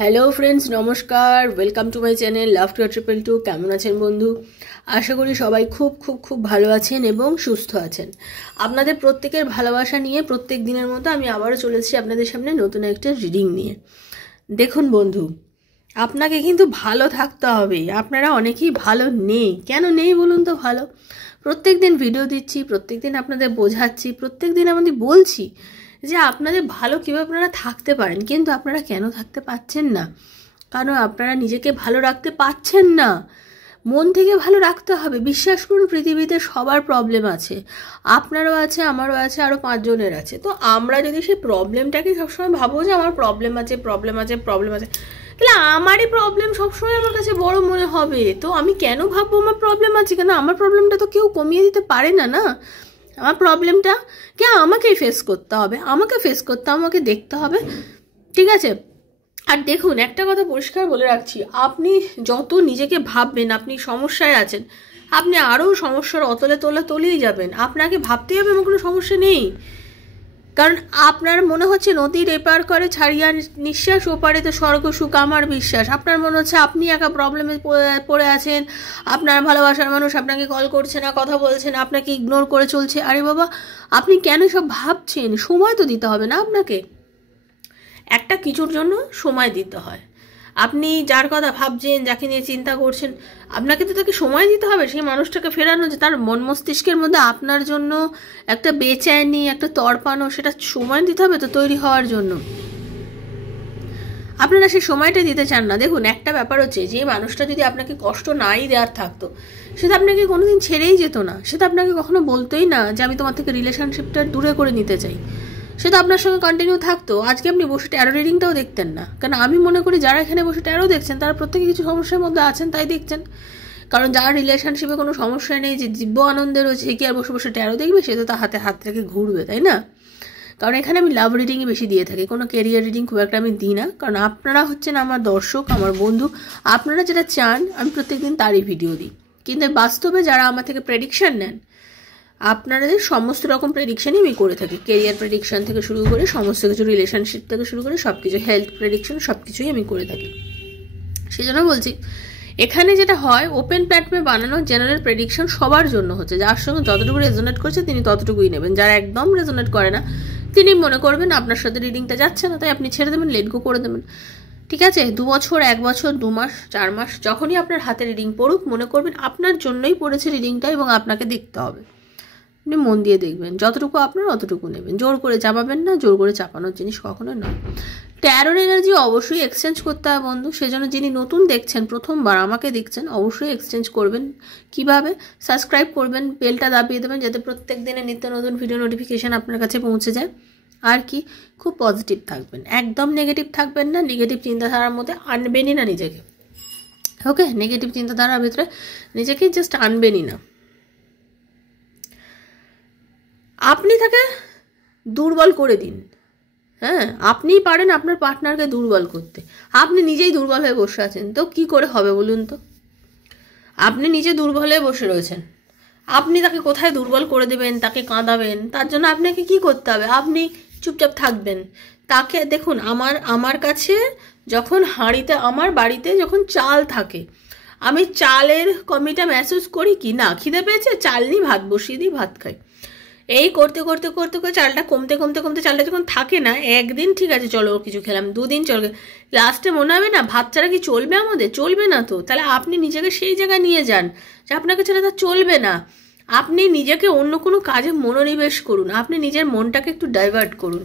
Hello friends, নমস্কার। Welcome to my channel love to triple two. কেমন আছেন বন্ধু? আশা করি সবাই খুব খুব খুব ভালো আছেন এবং সুস্থ আছেন। আপনাদের প্রত্যেকের ভালোবাসা নিয়ে প্রত্যেক দিনের মতো আমি আবারও চলেছি আপনাদের সামনে নতুন একটা রিডিং নিয়ে। দেখুন বন্ধু, আপনাকে কিন্তু ভালো থাকতে হবে। আপনারা অনেকেই ভালো নেই। কেন নেই বলুন তো? ভালো প্রত্যেক দিন ভিডিও দিচ্ছি, প্রত্যেক দিন আপনাদের বোঝাচ্ছি, প্রত্যেক দিন আমাদের বলছি যে আপনাদের ভালো কীভাবে আপনারা থাকতে পারেন, কিন্তু আপনারা কেন থাকতে পারছেন না? কারণ আপনারা নিজেকে ভালো রাখতে পারছেন না। মন থেকে ভালো রাখতে হবে। বিশ্বাস করুন, পৃথিবীতে সবার প্রবলেম আছে। আপনারও আছে, আমারও আছে, আরও 5 জনের আছে। তো আমরা যদি সেই প্রবলেমটাকে সবসময় ভাবো যে আমার প্রবলেম আছে, তাহলে আমারই প্রবলেম সবসময় আমার কাছে বড় মনে হবে। তো আমি কেন ভাববো আমার প্রবলেম আছে? কেন আমার প্রবলেমটা তো কেউ কমিয়ে দিতে পারে না। না, আমার প্রবলেমটা কে আমাকেই ফেস করতে হবে, আমাকে দেখতে হবে। ঠিক আছে? আর দেখুন, একটা কথা পরিষ্কার বলে রাখছি, আপনি যত নিজেকে ভাববেন আপনি সমস্যায় আছেন, আপনি আরও সমস্যার অতলে তলেই যাবেন। আপনাকে ভাবতেই হবে আমার কোনো সমস্যা নেই। কারণ আপনার মনে হচ্ছে নদীর এপার করে ছাড়িয়া নিঃশ্বাস, ওপারে তো স্বর্গ সুখ আমার বিশ্বাস। আপনার মনে হচ্ছে আপনি একা প্রবলেমে পড়ে আছেন, আপনার ভালোবাসার মানুষ আপনাকে কল করছে না, কথা বলছে না, আপনাকে ইগনোর করে চলছে। আরে বাবা, আপনি কেন সব ভাবছেন? সময় তো দিতে হবে না আপনাকে? একটা কিছুর জন্য সময় দিতে হয়। আপনি যার কথা ভাবছেন, যাকে নিয়ে চিন্তা করছেন, আপনাকে তো তাকে সময় দিতে হবে সেই মানুষটাকে ফেরানো, যে তার মন মস্তিষ্কের মধ্যে আপনার জন্য একটা বেচैनी, একটা তড়পানো, সেটা সময় দিতে হবে তো তৈরি হওয়ার জন্য। আপনারা সেই সময়টা দিতে চান না। দেখুন, একটা ব্যাপার হচ্ছে, যে মানুষটা যদি আপনাকে কষ্ট নাই দেওয়ার থাকতো, সেটা আপনাকে কোনোদিন ছেড়েই যেত না। সেটা আপনাকে কখনো বলতোই না যে আমি তোমার থেকে রিলেশনশিপটা দূরে করে নিতে চাই। সেটা আপনার সঙ্গে কন্টিনিউ থাকতো। আজকে আপনি বসে ট্যারো রিডিংটাও দেখতেন না। কারণ আমি মনে করি যারা এখানে বসে ট্যারো দেখছেন তারা প্রত্যেকে কিছু সমস্যার মধ্যে আছেন, তাই দেখছেন। কারণ যার রিলেশনশিপে কোনো সমস্যা নেই, যে দিব্য আনন্দের রয়েছে, সে কি আর বসে বসে ট্যারো দেখবে? সে তো তার হাতে হাত রেখে ঘুরবে, তাই না? কারণ এখানে আমি লাভ রিডিংই বেশি দিয়ে থাকি, কোনো কেরিয়ার রিডিং খুব একটা আমি দিই না। কারণ আপনারা হচ্ছেন আমার দর্শক, আমার বন্ধু। আপনারা যেটা চান আমি প্রত্যেকদিন তারই ভিডিও দিই। কিন্তু বাস্তবে যারা আমার থেকে প্রেডিকশন নেন, আপনাদের সমস্ত রকম প্রেডিকশনই আমি করে থাকি। কেরিয়ার প্রেডিকশন থেকে শুরু করে সমস্ত কিছু, রিলেশনশিপ থেকে শুরু করে সব কিছু, হেলথ প্রেডিকশন, সব কিছুই আমি করে থাকি। সেই জন্য বলছি, এখানে যেটা হয়, ওপেন প্ল্যাটফর্মে বানানো জেনারেল প্রেডিকশন সবার জন্য হচ্ছে। যার সঙ্গে যতটুকু রেজোনেট করছে তিনি ততটুকুই নেবেন। যারা একদম রেজোনেট করে না, তিনি মনে করবেন আপনার সাথে রিডিংটা যাচ্ছে না, তাই আপনি ছেড়ে দেবেন, লেট গো করে দেবেন। ঠিক আছে? 2 বছর, 1 বছর, 2 মাস, 4 মাস, যখনই আপনার হাতে রিডিং পড়ুক, মনে করবেন আপনার জন্যই পড়েছে রিডিংটা এবং আপনাকে দেখতে হবে। আপনি মন দিয়ে দেখবেন, যতটুকু আপনার অতটুকু নেবেন। জোর করে চাপাবেন না, জোর করে চাপানোর জিনিস কখনো নয়। ট্যারোর এনার্জি অবশ্যই এক্সচেঞ্জ করতে হয় বন্ধু। সেজন্য যিনি নতুন দেখছেন, প্রথমবার আমাকে দেখছেন, অবশ্যই এক্সচেঞ্জ করবেন। কিভাবে? সাবস্ক্রাইব করবেন, বেলটা দাবিয়ে দেবেন, যাতে প্রত্যেক দিনে নিত্য নতুন ভিডিও নোটিফিকেশান আপনার কাছে পৌঁছে যায়। আর কি, খুব পজিটিভ থাকবেন, একদম নেগেটিভ থাকবেন না। নেগেটিভ চিন্তাধারার মধ্যে আনবেনই না নিজেকে। ওকে? নেগেটিভ চিন্তাধারার ভিতরে নিজেকে জাস্ট আনবেনই না। আপনি তাকে দুর্বল করে দিন। হ্যাঁ, আপনিই পারেন আপনার পার্টনারকে দুর্বল করতে। আপনি নিজেই দুর্বল হয়ে বসে আছেন, তো কি করে হবে বলুন তো? আপনি নিজে দুর্বল হয়ে বসে রয়েছেন, আপনি তাকে কোথায় দুর্বল করে দেবেন, তাকে কাঁদাবেন? তার জন্য আপনাকে কি করতে হবে? আপনি চুপচাপ থাকবেন। তাকে দেখুন, আমার কাছে যখন হাঁড়িতে, আমার বাড়িতে যখন চাল থাকে, আমি চালের কমিটা মেসেজ করি কি না, খিদে পেয়েছে, চাল নিই, ভাত বসিয়ে দিই, ভাত খাই। এই করতে করতে করতে করে চালটা কমতে চালটা যখন থাকে না, একদিন ঠিক আছে চলো কিছু খেলাম, 2 দিন চলবে, লাস্টে মনে হবে না ভাত ছাড়া কি চলবে? আমাদের চলবে না তো। তাহলে আপনি নিজেকে সেই জায়গায় নিয়ে যান যে আপনাকে ছাড়া তা চলবে না। আপনি নিজেকে অন্য কোনো কাজে মনোনিবেশ করুন, আপনি নিজের মনটাকে একটু ডাইভার্ট করুন।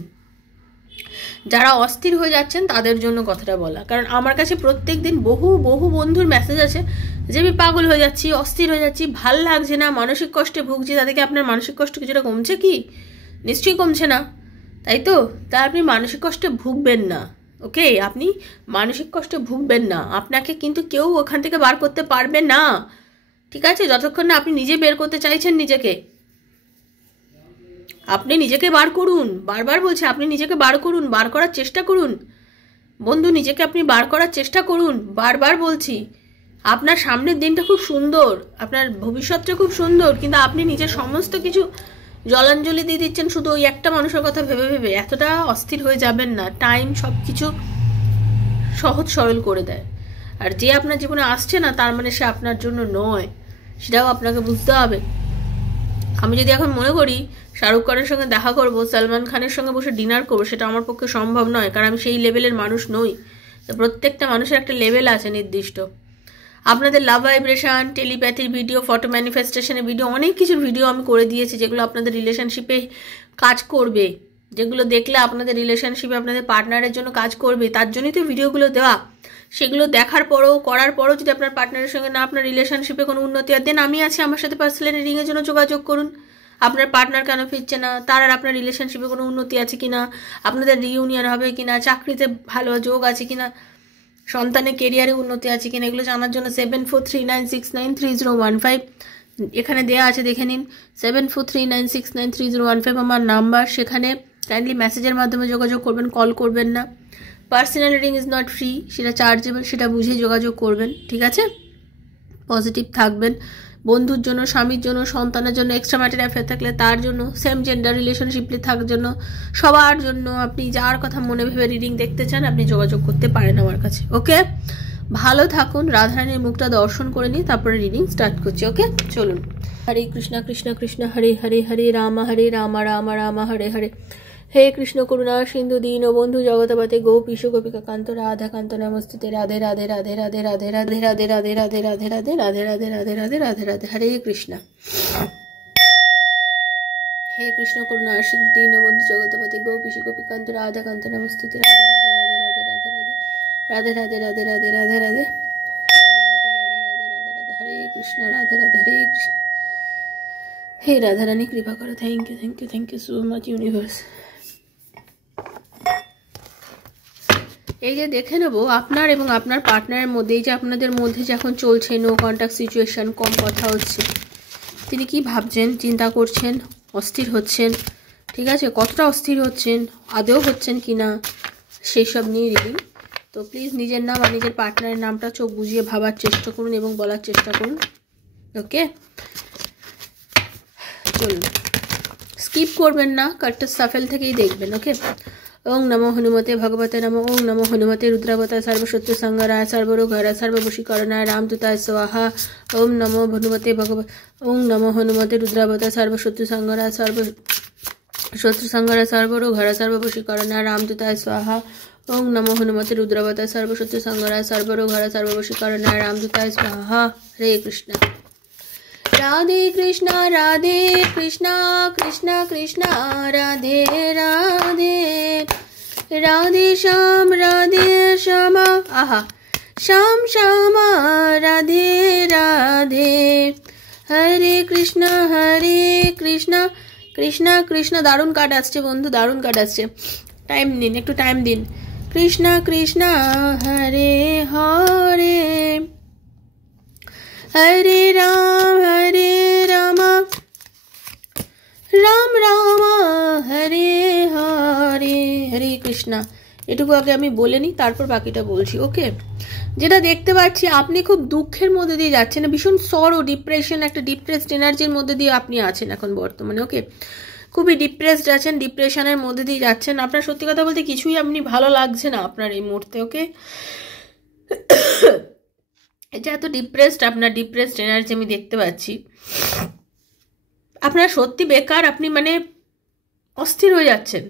যারা অস্থির হয়ে যাচ্ছেন তাদের জন্য কথাটা বলা। কারণ আমার কাছে প্রত্যেক দিন বহু বন্ধুর মেসেজ আছে যে আমি পাগল হয়ে যাচ্ছি, অস্থির হয়ে যাচ্ছি, ভাল লাগছে না, মানসিক কষ্টে ভুগছি। তাদেরকে আপনার মানসিক কষ্ট কিছুটা কমছে কি? নিশ্চয়ই কমছে না, তাই তো? তা আপনি মানসিক কষ্টে ভুগবেন না। ওকে? আপনি মানসিক কষ্টে ভুগবেন না, আপনাকে কিন্তু কেউ ওখান থেকে বার করতে পারবে না। ঠিক আছে? যতক্ষণ না আপনি নিজে বের করতে চাইছেন নিজেকে, আপনি নিজেকে বার করুন। বারবার বলছি, আপনি নিজেকে বার করুন, বার করার চেষ্টা করুন বন্ধু। নিজেকে আপনি বার করার চেষ্টা করুন, বারবার বলছি। আপনার সামনের দিনটা খুব সুন্দর, আপনার ভবিষ্যৎটা খুব সুন্দর, কিন্তু আপনি নিজের সমস্ত কিছু জলাঞ্জলি দিয়ে দিচ্ছেন শুধু ওই একটা মানুষের কথা ভেবে ভেবে। এতটা অস্থির হয়ে যাবেন না। টাইম সব কিছু সহজ সরল করে দেয়। আর যে আপনার জীবনে আসছে না তার মানে সে আপনার জন্য নয়, সেটাও আপনাকে বুঝতে হবে। আমি যদি এখন মনে করি শাহরুখ খানের সঙ্গে দেখা করবো, সালমান খানের সঙ্গে বসে ডিনার করবো, সেটা আমার পক্ষে সম্ভব নয়, কারণ আমি সেই লেভেলের মানুষ নই। তো প্রত্যেকটা মানুষের একটা লেভেল আছে নির্দিষ্ট। আপনাদের লাভ ভাইব্রেশন, টেলিপ্যাথির ভিডিও, ফটো ম্যানিফেস্টেশনের ভিডিও, অনেক কিছুর ভিডিও আমি করে দিয়েছি যেগুলো আপনাদের রিলেশনশিপে কাজ করবে, যেগুলো দেখলে আপনাদের রিলেশনশিপে আপনাদের পার্টনারের জন্য কাজ করবে। তার জন্যই তো ভিডিওগুলো দেওয়া। সেগুলো দেখার পরও, করার পরও যদি আপনার পার্টনারের সঙ্গে না আপনার রিলেশনশিপে কোনো উন্নতি হয়, দেন আমি আছি, আমার সাথে পার্সোনাল রিডিংয়ের জন্য যোগাযোগ করুন। আপনার পার্টনার কেন ফিরছে না, তার আর আপনার রিলেশনশিপে কোনো উন্নতি আছে কিনা, আপনাদের রিইউনিয়ন হবে কিনা, চাকরিতে ভালো যোগ আছে কিনা, সন্তানের কেরিয়ারে উন্নতি আছে কিনা, এগুলো জানার জন্য 7439693015 এখানে দেওয়া আছে, দেখে নিন। 7439693015 আমার নাম্বার। সেখানে কাইন্ডলি মেসেজের মাধ্যমে যোগাযোগ করবেন, কল করবেন না। Personal reading is not free, সেটা চার্জেবল, সেটা বুঝে যোগাযোগ করবেন, ঠিক আছে? পজিটিভ থাকবেন। বন্ধুর জন্য, স্বামীর জন্য, সন্তানের জন্য, এক্সট্রা ম্যারিটাল অ্যাফেয়ার থাকলে তার জন্য, সেম জেন্ডার রিলেশনশিপে থাকার জন্য, সবার জন্য, আপনি যার কথা মনে ভেবে রিডিং দেখতে চান আপনি যোগাযোগ করতে পারেন আমার কাছে। ওকে, ভালো থাকুন। রাধারানীর মুখটা দর্শন করে নিই, তারপরে রিডিং স্টার্ট করছি। ওকে, চলুন। হরে কৃষ্ণ কৃষ্ণ কৃষ্ণ হরে হরে, হরে রাম রাম রাম হরে হরে। হে কৃষ্ণ করুণা সিন্ধু দীন বন্ধু জগতপতে গোপীশ গোপিকা কান্ত রাধা কান্ত নমস্তুতে। রাধে রাধে রাধে রাধে রাধে রাধে রাধে রাধে রাধে রাধে রাধে রাধে রাধে রাধে রাধে রাধে রাধে। হরে কৃষ্ণ। হে কৃষ্ণ করুণা সিন্ধু দীন বন্ধু জগতপতে গোপীশ গোপিকা কান্ত রাধা কান্ত নমস্তুতে। রাধে রাধে রাধে রাধে রাধে রাধে রাধে রাধে রাধে রাধে। হরে কৃষ্ণ, রাধে রাধে, হরে কৃষ্ণ। হে রাধারানী কৃপা করো। Thank you, thank you, thank you so much universe. এই যে দেখে নেবো আপনার এবং আপনার পার্টনারের মধ্যে, এই যে আপনাদের মধ্যে যখন চলছে নো কন্ট্যাক্ট সিচুয়েশন, কম কথা হচ্ছে, তিনি কি ভাবছেন, চিন্তা করছেন, অস্থির হচ্ছেন, ঠিক আছে? কতটা অস্থির হচ্ছেন, আদৌ হচ্ছেন কি না, সেই সব নিয়ে রিডিং। তো প্লিজ নিজের নাম আর নিজের পার্টনারের নামটা চোখ বুঝিয়ে ভাবার চেষ্টা করুন এবং বলার চেষ্টা করুন। ওকে, চলুন, স্কিপ করবেন না, কাটটা সাফেল থেকেই দেখবেন। ওকে, ওং নমো হনুমতে ভগবতে নমো। ওং নমো হনুমতে রুদ্রাবতায় সর্বশত্রু সংহারায় সর্বরোগহরায় সর্ববশীকরণায় রামদূতায় স্বাহা। ওং নমো হনুমতে ওং নমো হনুমতে রুদ্রাবতায় সর্বশত্রু সংহারায় সর্বশত্রু সংহারায় সর্বরোগহরায় সর্ববশীকরণায় রামদূতায় স্বাহা। ওং নমো হনুমতে রুদ্রাবতায় সর্বশত্রু সংহারায় সর্বরোগহরায় সর্ববশীকরণায় রামদূতায় স্বাহা। হরে কৃষ্ণ। রাধে কৃষ্ণ রাধে কৃষ্ণ কৃষ্ণ কৃষ্ণ রাধে রাধে, রাধে শ্যাম আহা শ্যাম শ্যামা রাধে রাধে। হরে কৃষ্ণ কৃষ্ণ কৃষ্ণ। দারুণ কাট আসছে বন্ধু, দারুণ কাট আসছে। টাইম দিন, একটু টাইম দিন। কৃষ্ণ কৃষ্ণ হরে হরে, হরে রাম রাম রাম হরে হরে। হরে কৃষ্ণ। এটুকু আগে আমি বলে নিই, তারপর বাকিটা বলছি। ওকে, যেটা দেখতে পাচ্ছি আপনি খুব দুঃখের মধ্যে দিয়ে যাচ্ছেন, ভীষণ সরো, ডিপ্রেশন, একটা ডিপ্রেসড এনার্জির মধ্যে দিয়ে আপনি আছেন এখন বর্তমানে। ওকে, খুবই ডিপ্রেসড আছেন, ডিপ্রেশনের মধ্যে দিয়ে যাচ্ছেন। আপনার সত্যি কথা বলতে কিছুই আপনি ভালো লাগছে না আপনার এই মুহূর্তে। ওকে, এটা এত ডিপ্রেসড, আপনার ডিপ্রেসড এনার্জি আমি দেখতে পাচ্ছি। আপনার সত্যি বেকার, আপনি মানে অস্থির হয়ে যাচ্ছেন।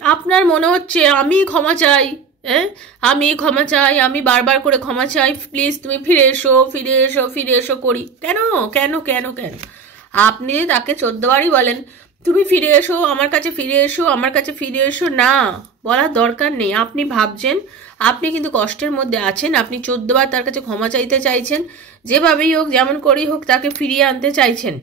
আপনার মনে হচ্ছে আমি ক্ষমা চাই, আমি ক্ষমা চাই, আমি বারবার করে ক্ষমা চাই, প্লিজ তুমি ফিরে এসো ফিরে এসো ফিরে এসো করি। কেন কেন কেন কেন? আপনি তাকে 14 বারই বলেন তুমি ফিরে এসো, আমার কাছে ফিরে এসো, আমার কাছে ফিরে এসো, না বলার দরকার নেই। আপনি ভাবছেন আপনি কিন্তু কষ্টের মধ্যে আছেন, আপনি 14 বার তার কাছে ক্ষমা চাইতে চাইছেন, যেভাবেই হোক যেমন করেই হোক তাকে ফিরিয়ে আনতে চাইছেন।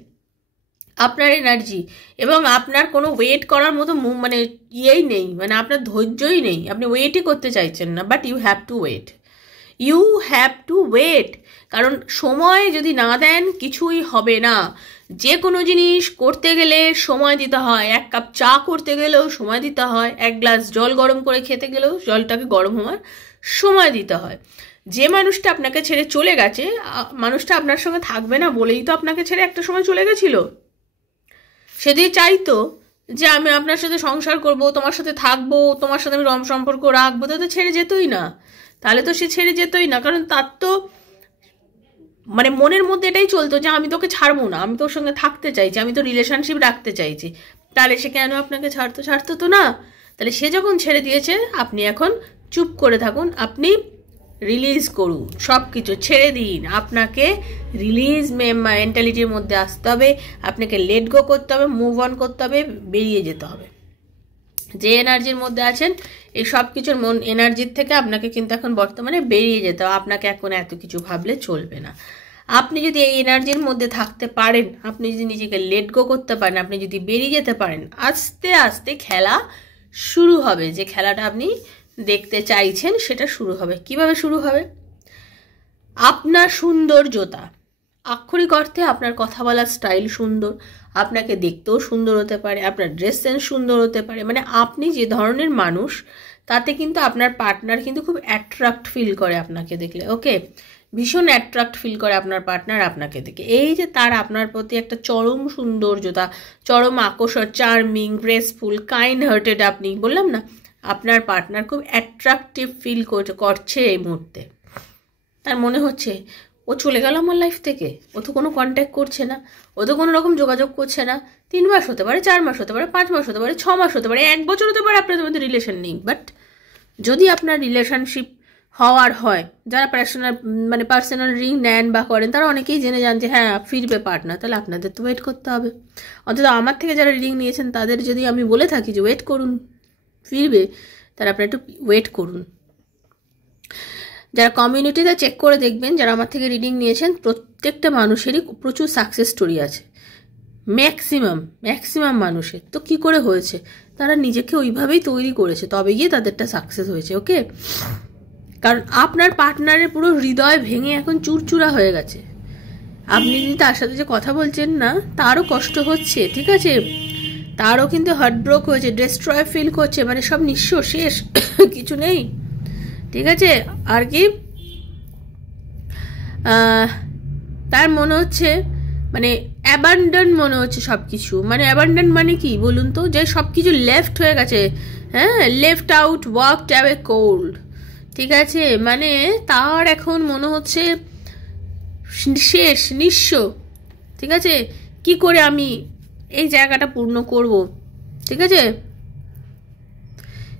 আপনার এনার্জি এবং আপনার কোনো ওয়েট করার মতো মানে ইয়েই নেই, মানে আপনার ধৈর্যই নেই, আপনি ওয়েটই করতে চাইছেন না। But you have to wait, you have to wait. কারণ সময় যদি না দেন কিছুই হবে না। যে কোনো জিনিস করতে গেলে সময় দিতে হয়, এক কাপ চা করতে গেলেও সময় দিতে হয়, এক গ্লাস জল গরম করে খেতে গেলেও জলটাকে গরম হওয়ার সময় দিতে হয়। যে মানুষটা আপনাকে ছেড়ে চলে গেছে, মানুষটা আপনার সঙ্গে থাকবে না বলেই তো আপনাকে ছেড়ে একটা সময় চলে গেছিল। সে যদি চাইতো যে আমি আপনার সাথে সংসার করব, তোমার সাথে থাকবো, তোমার সাথে আমি সম্পর্ক রাখবো, তো ছেড়ে যেতই না। তাহলে তো সে ছেড়ে যেতই না, কারণ তার তো মানে মনের মধ্যে এটাই চলতো যে আমি তোকে ছাড়বো না, আমি তোর সঙ্গে থাকতে চাইছি, আমি তো রিলেশনশিপ রাখতে চাইছি। তাহলে সে কেন আপনাকে ছাড়তো তো না। তাহলে সে যখন ছেড়ে দিয়েছে, আপনি এখন চুপ করে থাকুন, আপনি রিলিজ করুন, সব কিছু ছেড়ে দিন। আপনাকে রিলিজ মেন্টালিটির মধ্যে আসতে হবে, আপনাকে লেট গো করতে হবে, মুভ অন করতে হবে, বেরিয়ে যেতে হবে। যে এনার্জির মধ্যে আছেন, এই সব কিছুর এনার্জির থেকে আপনাকে কিন্তু এখন বর্তমানে বেরিয়ে যেতে হবে। আপনাকে এখন এত কিছু ভাবলে চলবে না। আপনি যদি এই এনার্জির মধ্যে থাকতে পারেন, আপনি যদি নিজেকে লেট গো করতে পারেন, আপনি যদি বেরিয়ে যেতে পারেন, আস্তে আস্তে খেলা শুরু হবে। যে খেলাটা আপনি দেখতে চাইছেন সেটা শুরু হবে। কিভাবে শুরু হবে? আপনার সৌন্দর্যতা, আক্ষরিক অর্থে আপনার কথা বলার স্টাইল সুন্দর, আপনাকে দেখতেও সুন্দর হতে পারে, আপনার ড্রেস সেন্স সুন্দর হতে পারে, মানে আপনি যে ধরনের মানুষ তাতে কিন্তু আপনার পার্টনার কিন্তু খুব অ্যাট্রাক্ট ফিল করে আপনাকে দেখলে। ওকে, ভীষণ অ্যাট্রাক্ট ফিল করে আপনার পার্টনার আপনাকে দেখে। এই যে তার আপনার প্রতি একটা চরম সৌন্দর্যতা, চরম আকর্ষণ, চার্মিং, গ্রেসফুল, কাইন্ড হার্টেড, আপনি বললাম না, আপনার পার্টনার খুব অ্যাট্রাকটিভ ফিল করছে এই মুহূর্তে। তার মনে হচ্ছে ও চলে গেল আমার লাইফ থেকে, ও তো কোনো কন্ট্যাক্ট করছে না, ও তো কোনো রকম যোগাযোগ করছে না। 3 মাস হতে পারে, 4 মাস হতে পারে, 5 মাস হতে পারে, 6 মাস হতে পারে, 1 বছর হতে পারে আপনাদের মধ্যে রিলেশন নেই। বাট যদি আপনার রিলেশনশিপ হওয়ার হয়, যারা পার্সোনাল রিং নেন বা করেন, তারা অনেকেই জেনে যান যে হ্যাঁ ফিরবে পার্টনার, তাহলে আপনাদের তো ওয়েট করতে হবে। অন্তত আমার থেকে যারা রিডিং নিয়েছেন তাদের যদি আমি বলে থাকি যে ওয়েট করুন, ফিরবে, তাহলে আপনারা একটু ওয়েট করুন। যারা কমিউনিটিতে চেক করে দেখবেন, যারা আমার থেকে রিডিং নিয়েছেন, প্রত্যেকটা মানুষেরই প্রচুর সাকসেস স্টোরি আছে, ম্যাক্সিমাম মানুষের। তো কি করে হয়েছে? তারা নিজেকে ওইভাবেই তৈরি করেছে, তবে গিয়ে তাদেরটা সাকসেস হয়েছে। ওকে, কারণ আপনার পার্টনারের পুরো হৃদয় ভেঙে এখন চুরচুরা হয়ে গেছে। আপনি যদি তার সাথে যে কথা বলছেন না, তারও কষ্ট হচ্ছে, ঠিক আছে, তারও কিন্তু হার্টব্রোক হয়েছে, ডিস্ট্রয় ফিল করছে, মানে সব নিঃস্ব, শেষ, কিছু নেই, ঠিক আছে। আর কি তার মনে হচ্ছে মানে অ্যাবান্ডন মনে হচ্ছে সব কিছু। মানে অ্যাবান্ডন মানে কি বলুন তো? যে সব কিছু লেফট হয়ে গেছে, হ্যাঁ, left out, walked away cold, ঠিক আছে। মানে তার এখন মনে হচ্ছে শেষ, নিঃস্ব, ঠিক আছে। কি করে আমি এই জায়গাটা পূর্ণ করব, ঠিক আছে,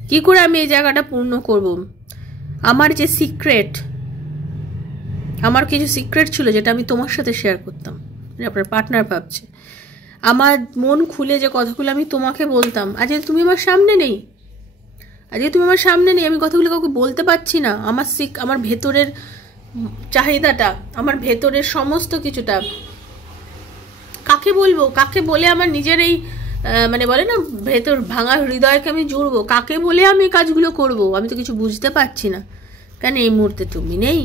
কি করে আমি এই জায়গাটা পূর্ণ করব? আমার যে সিক্রেট, আমার কিছু সিক্রেট ছিল যেটা আমি তোমার সাথে শেয়ার করতাম, আপনার পার্টনার ভাবছে, আমার মন খুলে যে কথাগুলো আমি তোমাকে বলতাম, আজ তুমি আমার সামনে নেই, আমি কথাগুলো কাউকে বলতে পারছি না। আমার ভেতরের চাহিদাটা, আমার ভেতরের সমস্ত কিছুটা কাকে বলবো, কাকে বলে আমার নিজের এই মানে বলে না ভেতর ভাঙা হৃদয়কে আমি জুড়বো, কাকে বলে আমি কাজগুলো করব? আমি তো কিছু বুঝতে পারছি না, কেন এই মুহূর্তে তুমি নেই।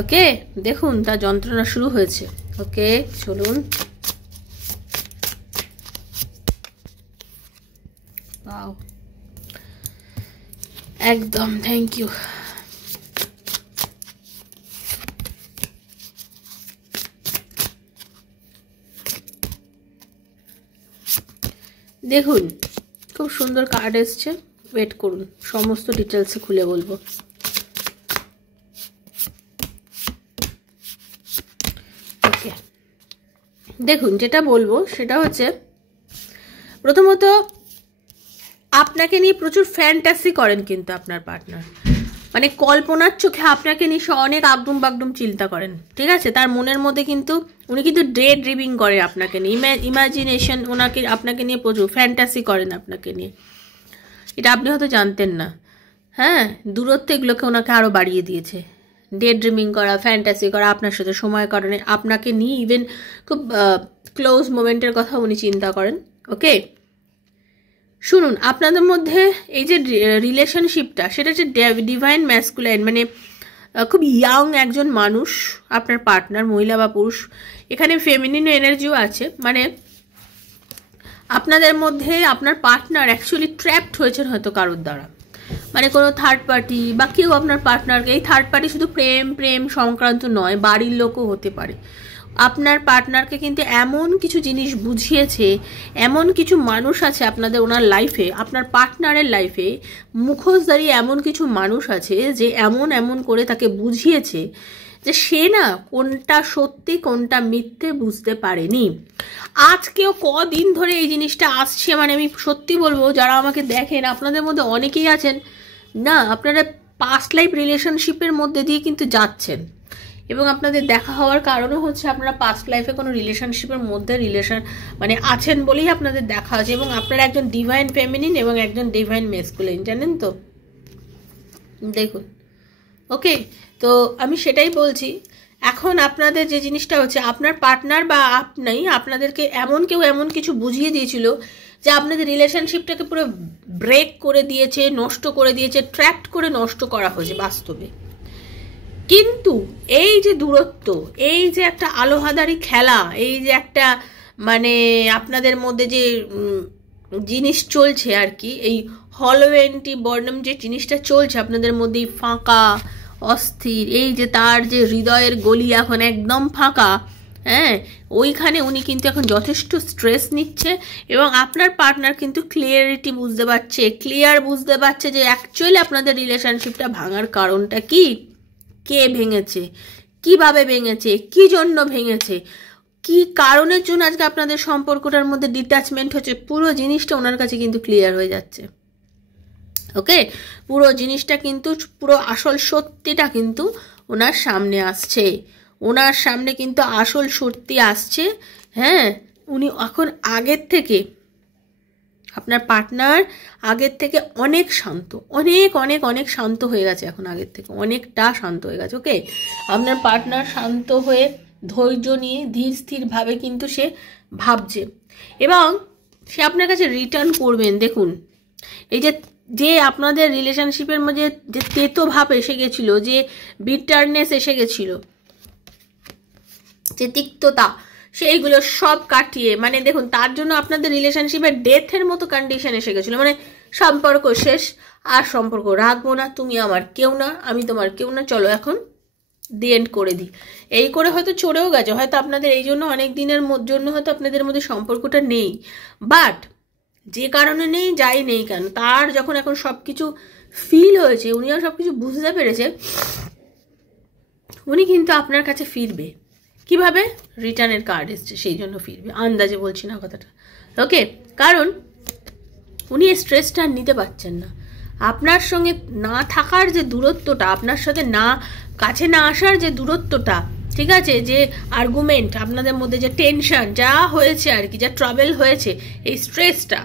ওকে, দেখুন তার যন্ত্রণা শুরু হয়েছে। ওকে, চলুন, একদম, থ্যাংক ইউ। দেখুন খুব সুন্দর কার্ড এসছে, ওয়েট করুন, সমস্ত ডিটেলসে খুলে বলবো। ওকে, দেখুন যেটা বলবো সেটা হচ্ছে, প্রথমত আপনাকে নিয়ে প্রচুর ফ্যান্টাসি করেন কিন্তু আপনার পার্টনার, মানে কল্পনার চোখে আপনাকে নিয়ে অনেক আগডুম বাগডুম চিন্তা করেন, ঠিক আছে। তার মনের মধ্যে কিন্তু উনি কিন্তু ডে ড্রিমিং করে আপনাকে নিয়ে, ইমাজিনেশন আপনাকে নিয়ে প্রচুর ফ্যান্টাসি করেন আপনাকে নিয়ে। এটা আপনি হয়তো জানতেন না, হ্যাঁ, দূরত্ব এগুলোকে ওনাকে আরও বাড়িয়ে দিয়েছে। ডে ড্রিমিং করা, ফ্যান্টাসি করা, আপনার সাথে সময় কাটানো, আপনাকে নিয়ে ইভেন খুব ক্লোজ মোমেন্টের কথা উনি চিন্তা করেন। ওকে, শুনুন, আপনাদের মধ্যে এই যে রিলেশনশিপটা, সেটা হচ্ছে ডিভাইন ম্যাসকুলাইন, মানে খুব ইয়াং একজন মানুষ আপনার পার্টনার, মহিলা বা পুরুষ। এখানে ফেমিনিন এনার্জিও আছে, মানে আপনাদের মধ্যে আপনার পার্টনার অ্যাকচুয়ালি ট্র্যাপড হয়েছেন হয়তো কারোর দ্বারা, মানে কোনো থার্ড পার্টি বা কেউ আপনার পার্টনারকে, এই থার্ড পার্টি শুধু প্রেম সংক্রান্ত নয়, বাড়ির লোকও হতে পারে। আপনার পার্টনারকে কিন্তু এমন কিছু জিনিস বুঝিয়েছে, এমন কিছু মানুষ আছে আপনাদের ওনার লাইফে, আপনার পার্টনারের লাইফে মুখোশধারী এমন কিছু মানুষ আছে যে এমন এমন করে তাকে বুঝিয়েছে যে সে না কোনটা সত্যি কোনটা মিথ্যে বুঝতে পারেনি। আজকেও কদিন ধরে এই জিনিসটা আসছে, মানে আমি সত্যি বলবো, যারা আমাকে দেখেন আপনাদের মধ্যে অনেকেই আছেন না, আপনারা পাস্ট লাইফ রিলেশনশিপের মধ্যে দিয়ে কিন্তু যাচ্ছেন, এবং আপনাদের দেখা হওয়ার কারণও হচ্ছে আপনারা পাস্ট লাইফে কোনো রিলেশনশিপের মধ্যে মানে আছেন বলেই আপনাদের দেখা হচ্ছে, এবং আপনারা একজন ডিভাইন ফেমিনিন এবং একজন ডিভাইন মেসকুলিন, জানেন তো, দেখুন। ওকে, তো আমি সেটাই বলছি। এখন আপনাদের যে জিনিসটা হচ্ছে, আপনার পার্টনার বা আপনি, আপনাদেরকে এমন কিছু বুঝিয়ে দিয়েছিল যে আপনাদের রিলেশনশিপটাকে পুরো ব্রেক করে দিয়েছে, নষ্ট করে দিয়েছে, ট্র্যাপড করে নষ্ট করা হয়েছে বাস্তবে। কিন্তু এই যে দূরত্ব, এই যে একটা আলোহাদারি খেলা, এই যে একটা মানে আপনাদের মধ্যে যে জিনিস চলছে আর কি, এই হলোয়েন্টি বর্ণম যে জিনিসটা চলছে আপনাদের মধ্যে, ফাঁকা অস্থির, এই যে তার যে হৃদয়ের গলি এখন একদম ফাঁকা, হ্যাঁ, ওইখানে উনি কিন্তু এখন যথেষ্ট স্ট্রেস নিচ্ছে, এবং আপনার পার্টনার কিন্তু ক্লিয়ার বুঝতে পারছে যে অ্যাকচুয়ালি আপনাদের রিলেশনশিপটা ভাঙার কারণটা কি, কে ভেঙেছে, কিভাবে ভেঙেছে, কি জন্য ভেঙেছে, কি কারণের জন্য আজকে আপনাদের সম্পর্কটার মধ্যে ডিট্যাচমেন্ট হচ্ছে, পুরো জিনিসটা ওনার কাছে কিন্তু ক্লিয়ার হয়ে যাচ্ছে। ওকে, পুরো জিনিসটা কিন্তু, পুরো আসল সত্যিটা কিন্তু ওনার সামনে আসছে, ওনার সামনে কিন্তু আসল সত্যি আসছে। হ্যাঁ, উনি এখন আগের থেকে, আপনার পার্টনার আগের থেকে অনেক শান্ত, অনেক অনেক অনেক শান্ত হয়ে গেছে, এখন আগের থেকে অনেকটা শান্ত হয়ে গেছে। ওকে, আপনার পার্টনার শান্ত হয়ে ধৈর্য নিয়ে ধীর স্থিরভাবে কিন্তু সে ভাবছে, এবং সে আপনার কাছে রিটার্ন করবেন। দেখুন, এই যে আপনাদের রিলেশনশিপের মধ্যে যে তেতো ভাব এসে গেছিল, যে বিটারনেস এসে গেছিল, যে তিক্ততা, সেইগুলো সব কাটিয়ে, মানে দেখুন, তার জন্য আপনাদের রিলেশনশিপের ডেথের মতো কন্ডিশন এসে গেছিলো, মানে সম্পর্ক শেষ, আর সম্পর্ক রাখবো না, তুমি আমার কেউ না, আমি তোমার কেউ না, চলো এখন দি এন্ড করে দিই, এই করে হয়তো চড়েও গেছে, হয়তো আপনাদের এই জন্য অনেক দিনের জন্য হয়তো আপনাদের মধ্যে সম্পর্কটা নেই, বাট যে কারণে নেই, যাই নেই কেন, তার যখন এখন সব কিছু ফিল হয়েছে, উনিও সব কিছু বুঝতে পেরেছে, উনি কিন্তু আপনার কাছে ফিরবে। কিভাবে? রিটার্নের কার্ড এসছে, সেই জন্য ফিরবে, আন্দাজে বলছি না কথাটা। ওকে, কারণ উনি স্ট্রেসটা নিতে পারছেন না, আপনার সঙ্গে না থাকার যে দূরত্বটা, আপনার সাথে না কাছে না আসার যে দূরত্বটা, ঠিক আছে, যে আর্গুমেন্ট আপনাদের মধ্যে, যে টেনশন যা হয়েছে আর কি, যা ট্রাভেল হয়েছে, এই স্ট্রেসটা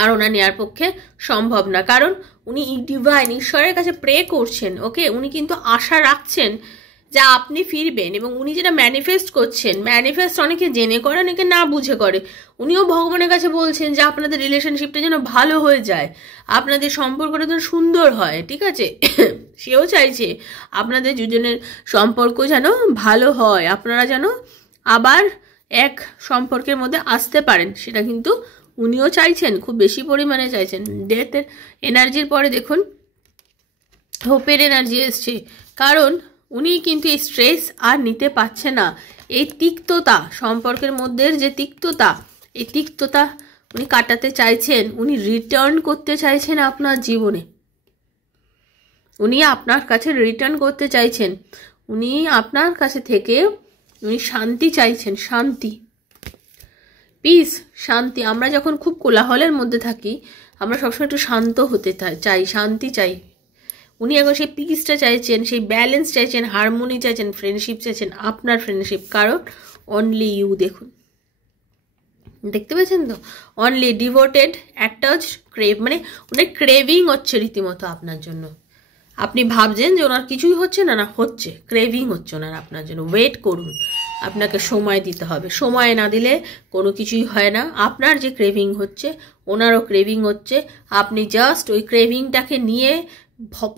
আর ওনার নেওয়ার পক্ষে সম্ভব না, কারণ উনি ডিভাইন ঈশ্বরের কাছে প্রে করছেন। ওকে, উনি কিন্তু আশা রাখছেন যে আপনি ফিরবেন, এবং উনি যেটা ম্যানিফেস্ট করছেন, ম্যানিফেস্ট অনেকে জেনে করে, অনেকে না বুঝে করে, উনিও ভগবানের কাছে বলছেন যে আপনাদের রিলেশনশিপটা যেন ভালো হয়ে যায়, আপনাদের সম্পর্কটা যেন সুন্দর হয়, ঠিক আছে, সেও চাইছে আপনাদের দুজনের সম্পর্ক যেন ভালো হয়, আপনারা যেন আবার এক সম্পর্কের মধ্যে আসতে পারেন, সেটা কিন্তু উনিও চাইছেন, খুব বেশি পরিমাণে চাইছেন। ডেথের এনার্জির পরে দেখুন হোপের এনার্জি এসছে, কারণ উনি কিন্তু এই স্ট্রেস আর নিতে পারছে না, এই তিক্ততা, সম্পর্কের মধ্যে যে তিক্ততা, এই তিক্ততা উনি কাটাতে চাইছেন, উনি রিটার্ন করতে চাইছেন আপনার জীবনে, উনি আপনার কাছে রিটার্ন করতে চাইছেন, উনি আপনার কাছে থেকে উনি শান্তি চাইছেন, শান্তি, পিস, শান্তি। আমরা যখন খুব কোলাহলের মধ্যে থাকি, আমরা সবসময় একটু শান্ত হতে চাই, শান্তি চাই, উনি এখন সেই পিসটা চাইছেন, সেই ব্যালেন্স চাইছেন, হারমোনি চাইছেন, ফ্রেন্ডশিপ চাইছেন, আপনার ফ্রেন্ডশিপ, কারণ অনলি ইউ, দেখুন, দেখতে পেয়েছেন তো, অনলি ডিভোটেড, অ্যাটাচ, মানে উনি ক্রেভিং হচ্ছে রীতিমতো আপনার জন্য, আপনি ভাবছেন যে ওনার কিছুই হচ্ছে না, না হচ্ছে, ক্রেভিং হচ্ছে ওনার আপনার জন্য, ওয়েট করুন, আপনাকে সময় দিতে হবে, সময় না দিলে কোনো কিছুই হয় না, আপনার যে ক্রেভিং হচ্ছে ওনারও ক্রেভিং হচ্ছে, আপনি জাস্ট ওই ক্রেভিংটাকে নিয়ে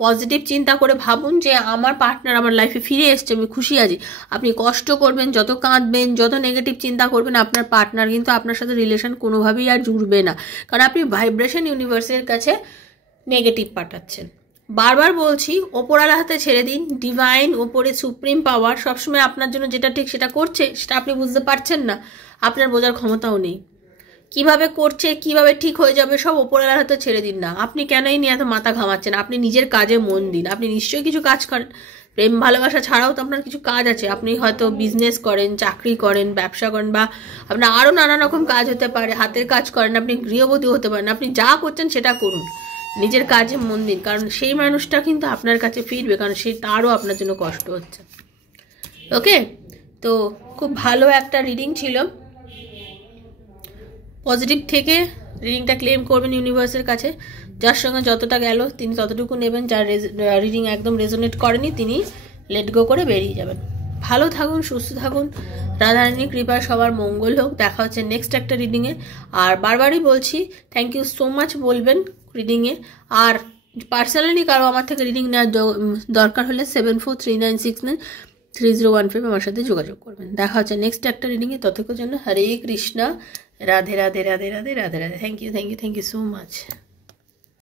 পজিটিভ চিন্তা করে ভাবুন যে আমার পার্টনার আমার লাইফে ফিরে এসছে, আমি খুশি আছি, আপনি কষ্ট করবেন, যত কাঁদবেন, যত নেগেটিভ চিন্তা করবেন, আপনার পার্টনার কিন্তু আপনার সাথে রিলেশন কোনোভাবেই আর জুড়বে না, কারণ আপনি ভাইব্রেশন ইউনিভার্সের কাছে নেগেটিভ পাঠাচ্ছেন, বারবার বলছি, ওপরওয়ালা হাতে ছেড়ে দিন। ডিভাইন, ওপরে সুপ্রিম পাওয়ার সবসময় আপনার জন্য যেটা ঠিক সেটা করছে, সেটা আপনি বুঝতে পারছেন না, আপনার বোঝার ক্ষমতাও নেই। কিভাবে করছে, কিভাবে ঠিক হয়ে যাবে, সব ওপরওয়ালার হাতে ছেড়ে দিন না। আপনি কেনই নিয়ে এত মাথা ঘামাচ্ছেন? আপনি নিজের কাজে মন দিন। আপনি নিশ্চয়ই কিছু কাজ করেন, প্রেম ভালোবাসা ছাড়াও তো আপনার কিছু কাজ আছে। আপনি হয়তো বিজনেস করেন, চাকরি করেন, ব্যবসা করেন, বা আপনার আরও নানা রকম কাজ হতে পারে, হাতের কাজ করেন, আপনি গৃহবধূ হতে পারেন। আপনি যা করছেন সেটা করুন, নিজের কাজে মন দিন, কারণ সেই মানুষটা কিন্তু আপনার কাছে ফিরবে, কারণ সেই তারও আপনার জন্য কষ্ট হচ্ছে। ওকে, তো খুব ভালো একটা রিডিং ছিল। পজিটিভ থেকে রিডিংটা ক্লেম করবেন ইউনিভার্সের কাছে। যার সঙ্গে যতটা গেল তিনি ততটুকু নেবেন, যার রিডিং একদম রেজোনেট করেনি তিনি লেট গো করে বেরিয়ে যাবেন। ভালো থাকুন, সুস্থ থাকুন, রাধারানীর কৃপায় সবার মঙ্গল হোক। দেখা হচ্ছে নেক্সট একটা রিডিংয়ে। আর বারবারই বলছি, থ্যাংক ইউ সো মাচ বলবেন রিডিংয়ে। আর পার্সোনালি কারো আমার থেকে রিডিং নেওয়ার দরকার হলে 7439693015 আমার সাথে যোগাযোগ করবেন। দেখা হচ্ছে নেক্সট একটা রিডিংয়ে। ততক্ষণ জন্য Hare Krishna, Radhe Radhe Radhe Radhe Radhe Radhe. Thank you so much.